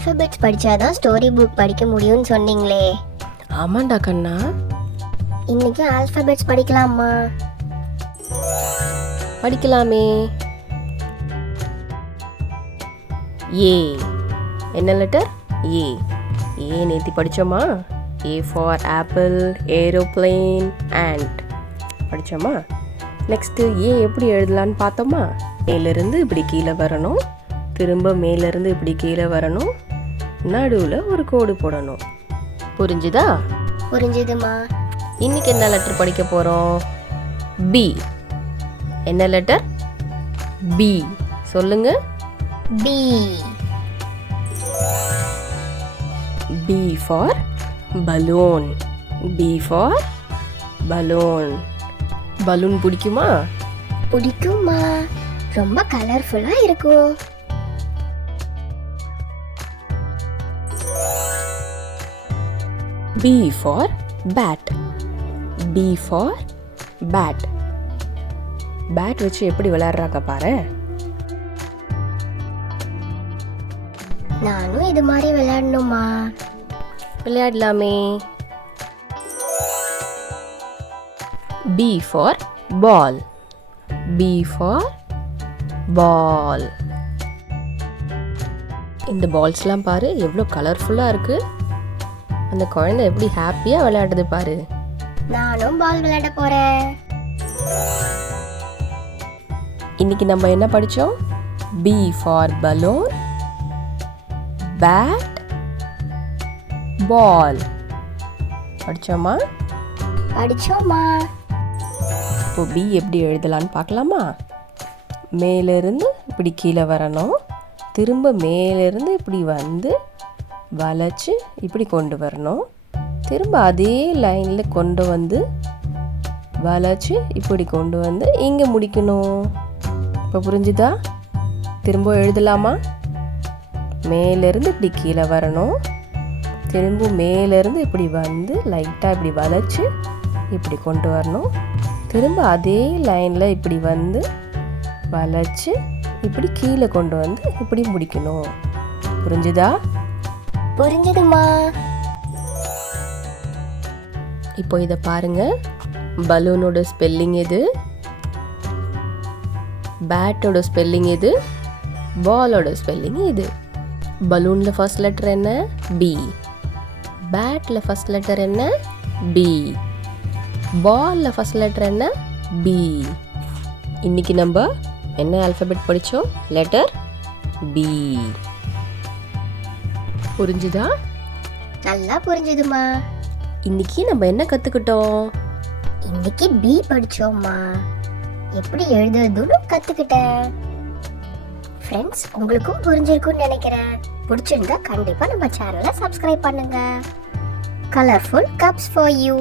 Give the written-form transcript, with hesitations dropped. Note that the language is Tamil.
ஆல்பபெட்ஸ் படிச்சாதான் ஸ்டோரி புக் படிக்க முடியும்னு சொன்னீங்களே. ஆமாண்டா கண்ணா. இன்னைக்கு ஆல்பபெட்ஸ் படிக்கலாமா? படிக்கலாமே. ஏ. என்ன லெட்டர்? ஏ. ஏ நேத்தி படிச்சோமா? A for apple, aeroplane, ant படிச்சோமா? நெக்ஸ்ட்டு ஏ எப்படி எழுதலான்னு பார்த்தோமா? மேலிருந்து இப்படி கீழே வரணும், திரும்ப மேலிருந்து இப்படி கீழே வரணும், நடுவில் ஒரு கோடு போடணும். புரிஞ்சுதா? புரிஞ்சுதுமா. இன்னைக்கு என்ன லெட்டர் படிக்க போகிறோம்? பி. என்ன லெட்டர்? பி. சொல்லுங்க. B. B for balloon. B for balloon. Balloon பிடிக்குமா? பிடிக்குமா. ரொம்ப கலர்ஃபுல்லா இருக்கும். B for bat. B for bat. Bat வச்சு எப்படி விளையாடுறாங்க பாரு. நானும் இது மாதிரி விளையாடணுமா? விளையாடலாமே. B for ball. B for ball. இந்த பால்ஸ்லாம் பாரு எவ்வளோ கலர்ஃபுல்லாக இருக்கு. அந்த குழந்தை எப்படி ஹாப்பியாக விளையாடுது பாரு. நானும் பால் விளையாட போறேன். இன்னைக்கு நம்ம என்ன படித்தோம்? B for balloon, bat, ball படித்தோமா? படிச்சோமா. இப்போ B எப்படி எழுதலான்னு பார்க்கலாமா? மேலிருந்து இப்படி கீழே வரணும், திரும்ப மேலிருந்து இப்படி வந்து வளைச்சு இப்படி கொண்டு வரணும், திரும்ப அதே லைனில் கொண்டு வந்து வளைச்சு இப்படி கொண்டு வந்து இங்கே முடிக்கணும். இப்போ புரிஞ்சுதா? திரும்ப எழுதலாமா? மேலிருந்து இப்படி கீழே வரணும், திரும்ப மேலிருந்து இப்படி வந்து லைட்டாக இப்படி வளைச்சு இப்படி கொண்டு வரணும், திரும்ப அதே லைனில் இப்படி வந்து வளைச்சு இப்படி கீழே கொண்டு வந்து இப்படி முடிக்கணும். புரிஞ்சுதா? புரிஞ்சுதுமா. இப்போ இதை பாருங்க. பலூனோட ஸ்பெல்லிங் எது? பேட்டோட ஸ்பெல்லிங் எது? பாலோட ஸ்பெல்லிங் எது? பலூனில் ஃபர்ஸ்ட் லெட்டர் என்ன? பி. பேட்டில் ஃபர்ஸ்ட் லெட்டர் என்ன? பி. பாலில் ஃபர்ஸ்ட் லெட்டர் என்ன? பி. இன்னைக்கு நம்ம என்ன ஆல்ஃபபெட் படித்தோம்? Letter B. புரிஞ்சுதா? நல்லா புரிஞ்சுதுமா. இன்னைக்கு நம்ம என்ன கற்றுக்கிட்டோம்? இன்னைக்கு பி படிச்சோம்மா. எப்படி எழுதுறதுன்னு கத்துக்கிட்டேன். ஃப்ரெண்ட்ஸ், உங்களுக்கும் புரிஞ்சிருக்கும்னு நினைக்கிறேன். பிடிச்சிருந்தா கண்டிப்பா நம்ம சேனலை சப்ஸ்கிரைப் பண்ணுங்க. Colourful cups for you.